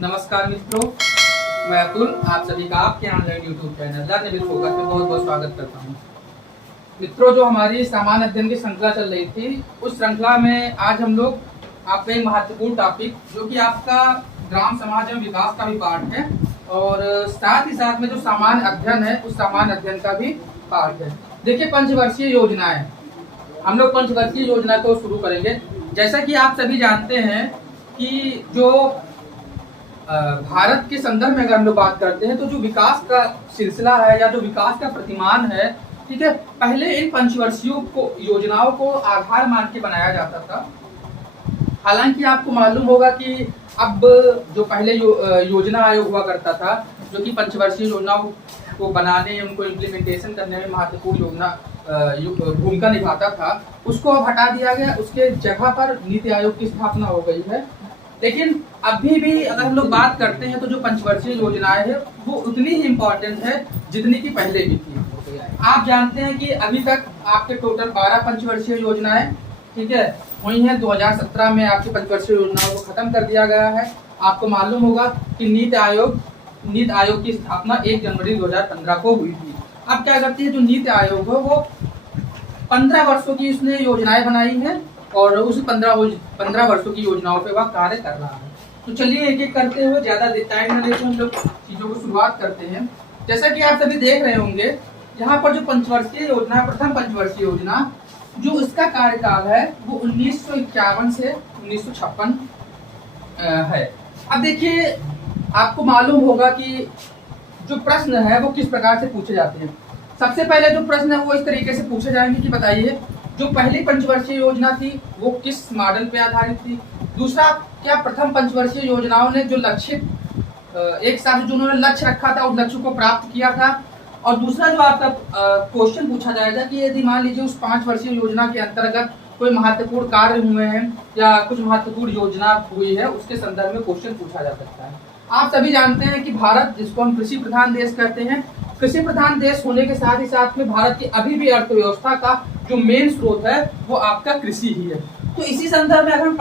नमस्कार मित्रों, मैं अतुल आप सभी का आपके online YouTube channel learn with focus में बहुत बहुत स्वागत करता हूं। मित्रों, जो हमारी सामान्य अध्ययन की श्रृंखला चल रही थी, उस श्रृंखला में आज हम लोग आपका एक महत्वपूर्ण टॉपिक जो कि आपका ग्राम समाज एवं विकास का भी पार्ट है और साथ ही साथ में जो सामान्य अध्ययन है उस सामान्य अध्ययन का भी पार्ट है। देखिए, पंचवर्षीय योजनाएं, हम लोग पंचवर्षीय योजना को शुरू करेंगे। जैसा कि आप सभी जानते हैं कि जो भारत के संदर्भ में अगर हम लोग बात करते हैं तो जो विकास का सिलसिला है या जो विकास का प्रतिमान है, ठीक है, पहले इन पंचवर्षीय को योजनाओं को आधार मान के बनाया जाता था। हालांकि आपको मालूम होगा कि अब जो पहले योजना आयोग हुआ करता था, जो कि पंचवर्षीय योजनाओं को बनाने उनको इम्प्लीमेंटेशन करने में महत्वपूर्ण भूमिका निभाता था, उसको अब हटा दिया गया। उसके जगह पर नीति आयोग की स्थापना हो गई है। लेकिन अभी भी अगर हम लोग बात करते हैं तो जो पंचवर्षीय योजनाएं है वो उतनी ही इम्पोर्टेंट है जितनी की पहले भी थी। आप जानते हैं कि अभी तक आपके टोटल 12 पंचवर्षीय योजनाएं, ठीक है, हुई हैं। 2017 में आपकी पंचवर्षीय योजनाओं को खत्म कर दिया गया है। आपको मालूम होगा कि नीति आयोग की स्थापना 1 जनवरी 2015 को हुई थी। अब क्या करती है, जो नीति आयोग है वो 15 वर्षों की इसने योजनाएं बनाई है और उस 15 वर्षों की योजनाओं पे वह कार्य कर रहा है। तो चलिए एक एक करते हुए, ज्यादा टाइम न लेते हम लोग चीजों को शुरुआत करते हैं। जैसा कि आप सभी देख रहे होंगे, यहाँ पर जो पंचवर्षीय योजना, प्रथम पंचवर्षीय योजना, जो इसका कार्यकाल है वो 1951 से 1956 है। अब देखिए, आपको मालूम होगा कि जो प्रश्न है वो किस प्रकार से पूछे जाते हैं। सबसे पहले जो प्रश्न है वो इस तरीके से पूछे जाएंगे कि बताइए, जो पहली पंचवर्षीय योजना थी वो किस मॉडल पे आधारित थी। दूसरा, क्या प्रथम पंचवर्षीय योजनाओं ने जो लक्षित एक साथ जो उन्होंने लक्ष्य रखा था उस लक्ष्य को प्राप्त किया था। और दूसरा जो आपका क्वेश्चन पूछा जाएगा कि यदि मान लीजिए उस 5 वर्षीय योजना के अंतर्गत कोई महत्वपूर्ण कार्य हुए हैं या कुछ महत्वपूर्ण योजना हुई है, उसके संदर्भ में क्वेश्चन पूछा जा सकता है। आप सभी जानते हैं कि भारत, जिसको हम कृषि प्रधान देश कहते हैं, कृषि प्रधान देश होने के साथ ही साथ में भारत की अभी भी अर्थव्यवस्था का जो मेन स्रोत है वो आपका कृषि ही है। तो इसी संदर्भ में अगर हम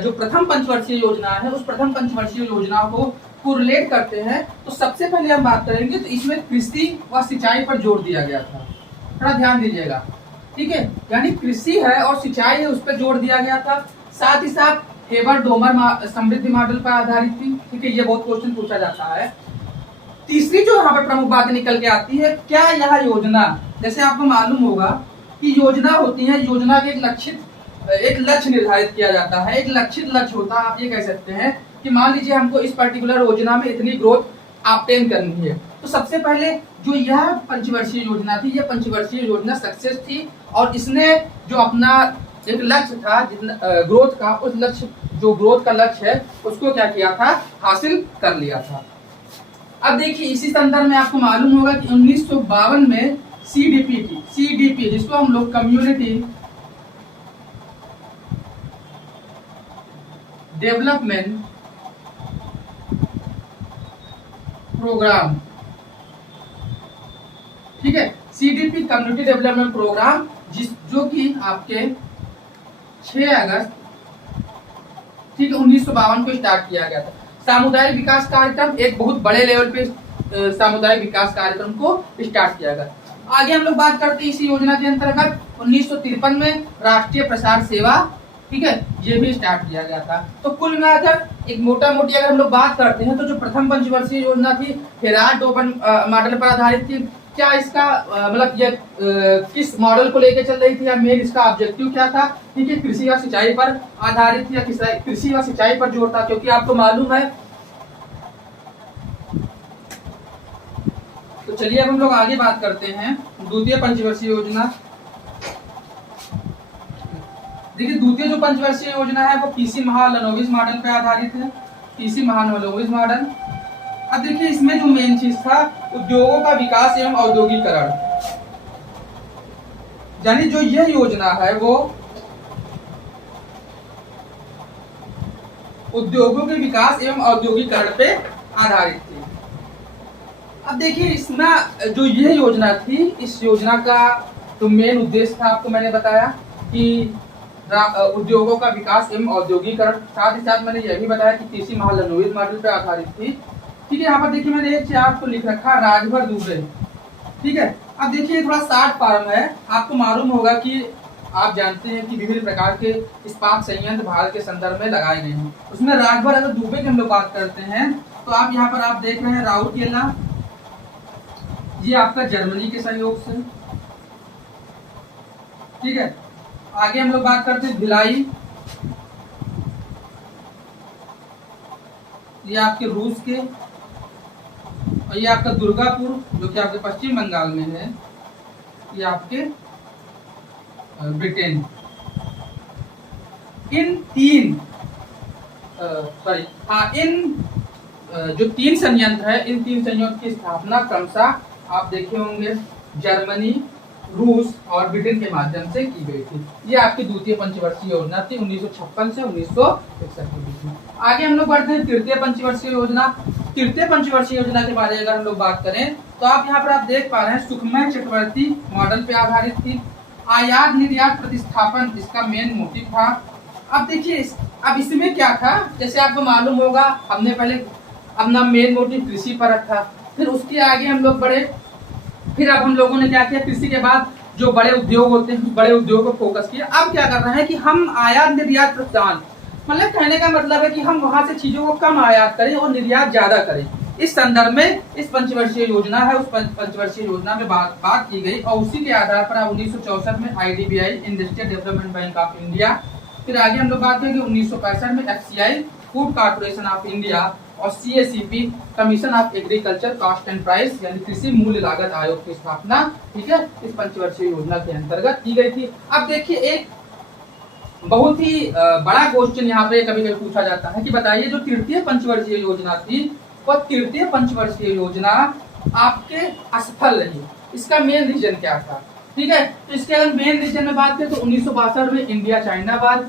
जो प्रथम पंचवर्षीय योजना है उस प्रथम पंचवर्षीय योजना को रिलेट करते हैं तो सबसे पहले हम बात करेंगे तो इसमें कृषि व सिंचाई पर जोर दिया गया था। थोड़ा ध्यान दीजिएगा, ठीक है, यानी कृषि है और सिंचाई है, उस पर जोर दिया गया था। साथ ही साथ हेबर डोमर समृद्धि मॉडल पर आधारित थी, ठीक है, ये बहुत क्वेश्चन पूछा जाता है। तीसरी जो यहाँ पर प्रमुख बात निकल के आती है, क्या यह योजना, जैसे आपको मालूम होगा कि योजना होती है, योजना के एक लक्ष्य निर्धारित किया जाता है, एक लक्षित लक्ष्य होता है। आप ये कह सकते हैं कि मान लीजिए हमको इस पर्टिकुलर योजना में इतनी ग्रोथ ऑब्टेन करनी है, तो सबसे पहले जो यह पंचवर्षीय योजना थी, यह पंचवर्षीय योजना सक्सेस थी और इसने जो अपना एक लक्ष्य था ग्रोथ का, उस लक्ष्य, जो ग्रोथ का लक्ष्य है उसको क्या किया था, हासिल कर लिया था। अब देखिए, इसी संदर्भ में आपको मालूम होगा कि 1952 में सीडीपी जिसको हम लोग कम्युनिटी डेवलपमेंट प्रोग्राम, ठीक है, सीडीपी कम्युनिटी डेवलपमेंट प्रोग्राम, जो कि आपके 6 अगस्त, ठीक है, 1952 को स्टार्ट किया गया था। सामुदायिक विकास कार्यक्रम, एक बहुत बड़े लेवल पे सामुदायिक विकास कार्यक्रम को स्टार्ट किया गया। आगे हम लोग बात करते हैं इसी योजना के अंतर्गत 1953 में राष्ट्रीय प्रसार सेवा, ठीक है, ये भी स्टार्ट किया गया था। तो कुल मिलाकर एक मोटा मोटी अगर हम लोग बात करते हैं तो जो प्रथम पंचवर्षीय योजना थी हेराल्ड डोमर मॉडल पर आधारित थी। क्या इसका मतलब ये किस मॉडल को लेकर चल रही थी या मेन इसका ऑब्जेक्टिव क्या था, ठीक है, कृषि व सिंचाई पर आधारित थी या कृषि व सिंचाई पर जोर था, क्योंकि आपको मालूम है। तो चलिए अब हम लोग आगे बात करते हैं द्वितीय पंचवर्षीय योजना। देखिए, द्वितीय जो पंचवर्षीय योजना है वो पीसी महालनोबिस मॉडल पे आधारित है, पीसी महालनोबिस मॉडल। अब देखिए, इसमें जो मेन चीज था उद्योगों का विकास एवं औद्योगिकरण, यानी जो यह योजना है वो उद्योगों के विकास एवं औद्योगिकरण पे आधारित थी। अब देखिए, इसमें जो यह योजना थी, इस योजना का जो मेन उद्देश्य था आपको मैंने बताया कि उद्योगों का विकास एवं औद्योगिकरण। साथ ही साथ मैंने यह भी बताया कि कृषि महालनोबित मॉडल पर आधारित थी। ठीक है, यहाँ पर देखिए मैंने एक चार्ट तो लिख रखा राजभर दुबे। ठीक है, अब देखिए थोड़ा शार्ट फॉर्म है। आपको मालूम होगा कि आप जानते हैं कि विभिन्न प्रकार के इस्पात संयंत्र भारत के संदर्भ में लगाए गए हैं। उसमें राजभर अगर दुबे की हम लोग बात करते हैं तो आप यहाँ पर आप देख रहे हैं राउरकेला, ये आपका जर्मनी के सहयोग से। ठीक है, आगे हम लोग बात करते हैं भिलाई, ये आपके रूस के, और ये आपका दुर्गापुर जो कि आपके पश्चिम बंगाल में है, ये आपके ब्रिटेन। इन तीन जो तीन संयंत्र है, इन तीन संयंत्र की स्थापना क्रमशः आप देखे होंगे जर्मनी, रूस और ब्रिटेन के माध्यम से की गई थी। ये आपकी द्वितीय पंचवर्षीय योजना थी 1956 से 1961 के बीच में। आगे हम लोग बढ़ते हैं तृतीय पंचवर्षीय योजना। तृतीय पंचवर्षीय योजना के बारे में अगर हम लोग बात करें तो आप यहाँ पर आप देख पा रहे हैं सुखमय चक्रवर्ती मॉडल पे आधारित थी। आयात निर्यात प्रतिस्थापन इसका मेन मोटिव था। अब देखिए अब इसमें क्या था, जैसे आपको मालूम होगा हमने पहले अपना मेन मोटिव कृषि पर रखा, फिर उसके आगे हम लोग बढ़े, फिर अब हम लोगों ने क्या किया, कृषि के बाद जो बड़े उद्योग होते हैं बड़े उद्योग पर फोकस किया। अब क्या कर रहे हैं कि हम आयात निर्यात प्रोत्साहन, मतलब कहने का मतलब है कि हम वहां से चीजों को कम आयात करें और निर्यात ज्यादा करें। इस संदर्भ में इस पंचवर्षीय योजना है, उस पंचवर्षीय योजना में बात की गई और उसी के आधार पर 1964 में IDBI industrial development bank of India, फिर आगे हम लोग बात करेंगे 1965 में FCI food corporation of India और CACP commission of agriculture cost and price यानी कृषि मूल्य लागत आयोग की स्थापना, ठीक है, इस पंचवर्षीय योजना के अंतर्गत की गई थी। अब देखिए एक बहुत ही बड़ा क्वेश्चन यहाँ पे कभी कभी पूछा जाता है कि बताइए जो तृतीय पंचवर्षीय योजना थी वह तृतीय पंचवर्षीय योजना आपके असफल रही, इसका मेन रीजन क्या था। ठीक है, तो इसके अगर मेन रीजन में बात करें तो 1962 में इंडिया चाइना वार,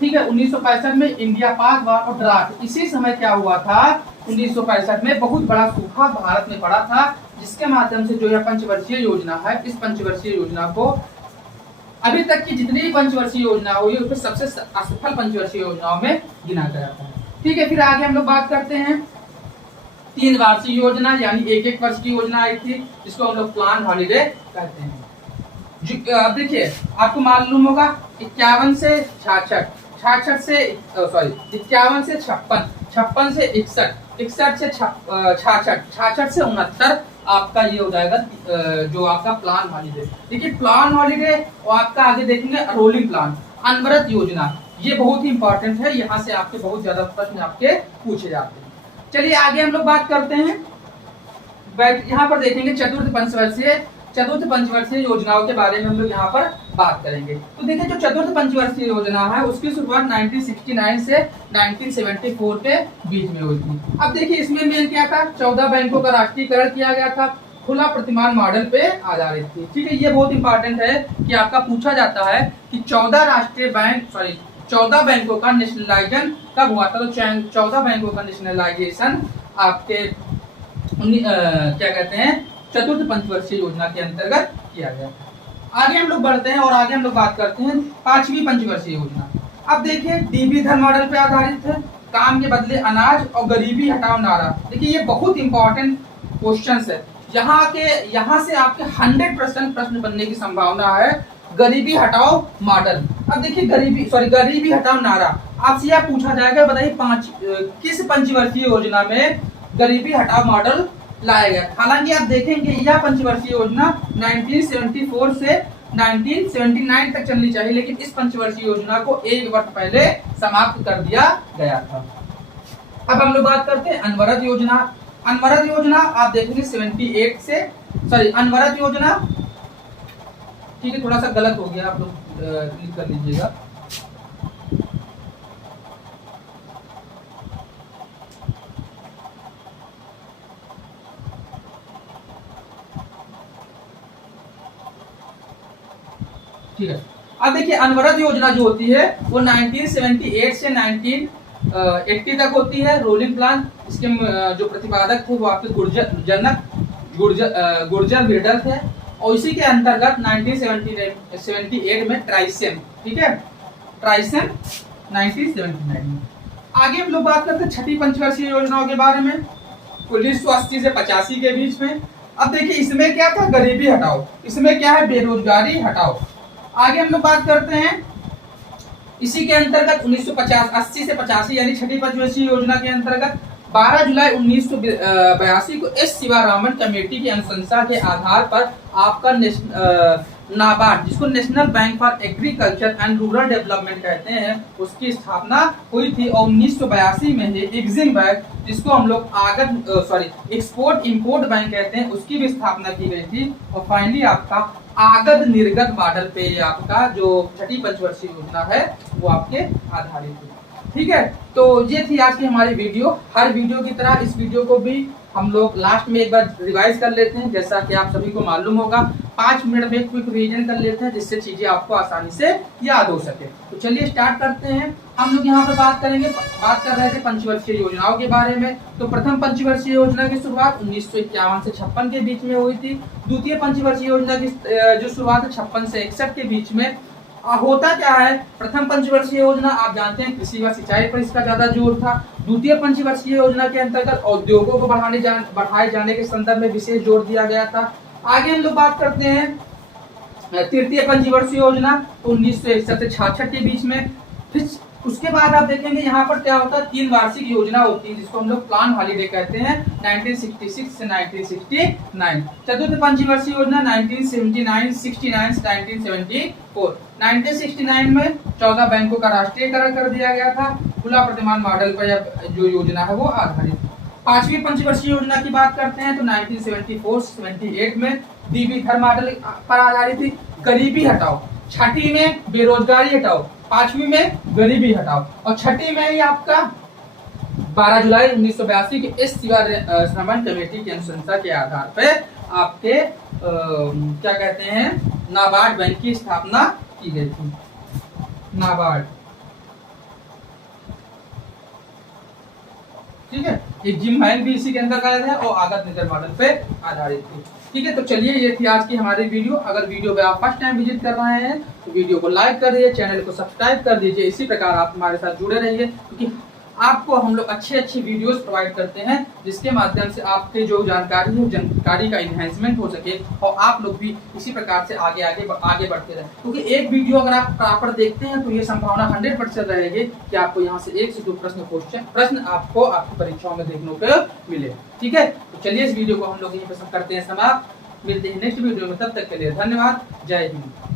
ठीक है, 1965 में इंडिया पाक वार और ड्राफ्ट। इसी समय क्या हुआ था, 1965 में बहुत बड़ा सूखा भारत में पड़ा था, जिसके माध्यम से जो यह पंचवर्षीय योजना है, इस पंचवर्षीय योजना को अभी तक की जितनी भी पंचवर्षीय योजना हुई उसमें सबसे असफल पंचवर्षीय योजनाओं में गिना गया था। ठीक है, फिर आगे हम लोग बात करते हैं 3 वार्षिक योजना यानी 1-1 वर्ष की योजना आई थी, जिसको हम लोग प्लान हॉलीडे कहते हैं। अब देखिए आपको मालूम होगा 51 से 66, 66 से 56 से 56, 56 से 61, 61 से 66, 66 से 69 आपका ये हो जाएगा जो आपका प्लान हॉलीडे। देखिए प्लान हॉलीडे और आपका आगे देखेंगे रोलिंग प्लान, अनवरत योजना, ये बहुत ही इंपॉर्टेंट है, यहाँ से आपके बहुत ज्यादा प्रश्न आपके पूछे जाते हैं। चलिए आगे हम लोग बात करते हैं, यहाँ पर देखेंगे चतुर्थ पंचवर्षीय योजनाओं के बारे में हम लोग यहाँ पर बात करेंगे। तो देखिए जो चतुर्थ पंचवर्षीय योजना है उसकी शुरुआत 1969 से 1974 के बीच में हुई थी। अब देखिए इसमें मेन क्या था, 14 बैंकों का राष्ट्रीयकरण किया गया था, खुला प्रतिमान मॉडल पे आधारित थी। ठीक है, ये बहुत इंपॉर्टेंट है कि आपका पूछा जाता है कि 14 बैंकों का नेशनलाइजेशन कब हुआ था। तो 14 बैंकों का नेशनलाइजेशन आपके क्या कहते हैं चतुर्थ पंचवर्षीय योजना के अंतर्गत किया गया। आगे हम लोग बढ़ते हैं और आगे हम लोग बात करते हैं 5वीं पंचवर्षीय योजना। अब देखिए डीबी धन मॉडल पे आधारित है, काम के बदले अनाज और गरीबी हटाओ नारा। देखिए ये बहुत इंपॉर्टेंट क्वेश्चन है, यहाँ से आपके 100% प्रश्न बनने की संभावना है। गरीबी हटाओ मॉडल, अब देखिए गरीबी हटाओ नारा आपसे यह पूछा जाएगा, बताइए किस पंचवर्षीय योजना में गरीबी हटाओ मॉडल लाया गया। हालांकि आप देखेंगे यह पंचवर्षीय योजना 1974 से 1979 तक चलनी चाहिए, लेकिन इस पंचवर्षीय योजना को 1 वर्ष पहले समाप्त कर दिया गया था। अब हम लोग बात करते हैं अनवरत योजना। अनवरत योजना आप देखेंगे 78 से अनवरत योजना, ठीक है, थोड़ा सा गलत हो गया, आप लोग क्लिक कर लीजिएगा। ठीक है, अब देखिए अनवरत योजना जो होती है वो 1978 से 1980 तक होती है, रोलिंग प्लान। इसके जो प्रतिपादक थे वो आपके गुर्जर मेडल थे और इसी के अंतर्गत 1978 में ट्राइसेम, ठीक है, ट्राइसन 1979 में। आगे हम लोग बात करते हैं छठी पंचवर्षीय योजनाओं के बारे में 1980 से 85 के बीच में। अब देखिए इसमें क्या था, गरीबी हटाओ, इसमें क्या है, बेरोजगारी हटाओ। आगे हम लोग बात करते हैं इसी के अंतर्गत 1980 से 85 यानी छठी पंचवर्षीय योजना के अंतर्गत 12 जुलाई 1982 को एस शिवारामन कमेटी की अनुशंसा के आधार पर आपका नाबार्ड, जिसको national bank for agriculture and rural development कहते हैं, उसकी स्थापना हुई थी। और 1982 में ही एग्जिम बैंक, जिसको हम लोग एक्सपोर्ट इंपोर्ट बैंक कहते हैं, उसकी भी स्थापना की गई थी। और फाइनली आपका आगत निर्गत मॉडल पे आपका जो छठी पंचवर्षीय योजना है वो आपके आधारित है। ठीक है, तो ये थी आज की हमारी वीडियो। हर वीडियो की तरह इस वीडियो को भी हम लोग लास्ट में एक बार रिवाइज कर लेते हैं। जैसा कि आप सभी को मालूम होगा 5 मिनट में क्विक रिवीजन कर लेते हैं, जिससे चीजें आपको आसानी से याद हो सके। तो चलिए स्टार्ट करते हैं। हम लोग यहाँ पे बात कर रहे थे पंचवर्षीय योजनाओं के बारे में। तो प्रथम पंचवर्षीय योजना की शुरुआत 1951 से 56 के बीच में हुई थी। द्वितीय पंचवर्षीय योजना की जो शुरुआत है 56 से 61 के बीच में। होता क्या है, प्रथम पंचवर्षीय योजना आप जानते हैं कृषि व सिंचाई पर इसका ज्यादा जोर था। द्वितीय पंचवर्षीय योजना के अंतर्गत उद्योगों को बढ़ाए जाने के संदर्भ में विशेष जोर दिया गया था। आगे हम लोग बात करते हैं तृतीय पंचवर्षीय योजना 1961 से 66 के बीच में। फिर उसके बाद आप देखेंगे यहाँ पर क्या होता है, 3 वार्षिक योजना होती है, जिसको हम लोग प्लान हॉलीडे कहते हैं, 1966 से 1969। चतुर्थ पंचवर्षीय योजना 1979 69 से 1974। 1969 में 14 बैंकों का राष्ट्रीयकरण कर दिया गया था। खुला प्रतिमान मॉडल पर जो योजना है वो आधारित। पांचवी पंचवर्षीय योजना की बात करते हैं तो 1974 से 78 में डीबी धर मॉडल पर आधारित थी। गरीबी हटाओ, छठी में बेरोजगारी हटाओ, पांचवी में गरीबी हटाओ, और छठी में ही आपका 12 जुलाई 1982 के एस शिवारामन कमेटी की अनुशंसा के आधार पर आपके क्या कहते हैं, नाबार्ड बैंक की स्थापना की गई थी। नाबार्ड, ठीक है, एक जिम बैंक भी इसी के अंतर्गत है और आगत निर्गत मॉडल पे आधारित थी। ठीक है, तो चलिए ये थी आज की हमारी वीडियो। अगर वीडियो पे आप फर्स्ट टाइम विजिट कर रहे हैं तो वीडियो को लाइक कर दीजिए, चैनल को सब्सक्राइब कर दीजिए। इसी प्रकार आप हमारे साथ जुड़े रहिए, क्योंकि आपको हम लोग अच्छे वीडियोस प्रोवाइड करते हैं, जिसके माध्यम से आपके जो जानकारी है जानकारी का इन्हेंसमेंट हो सके और आप लोग भी इसी प्रकार से आगे बढ़ते रहे। क्योंकि एक वीडियो अगर आप प्रॉपर देखते हैं तो ये संभावना 100% रहेगी कि आपको यहाँ से 1 से 2 प्रश्न आपको आपकी परीक्षाओं में देखने को मिले। ठीक है, तो चलिए इस वीडियो को हम लोग यहीं पर करते हैं समाप्त। मिलते हैं नेक्स्ट वीडियो में, तब तक के लिए धन्यवाद। जय हिंद।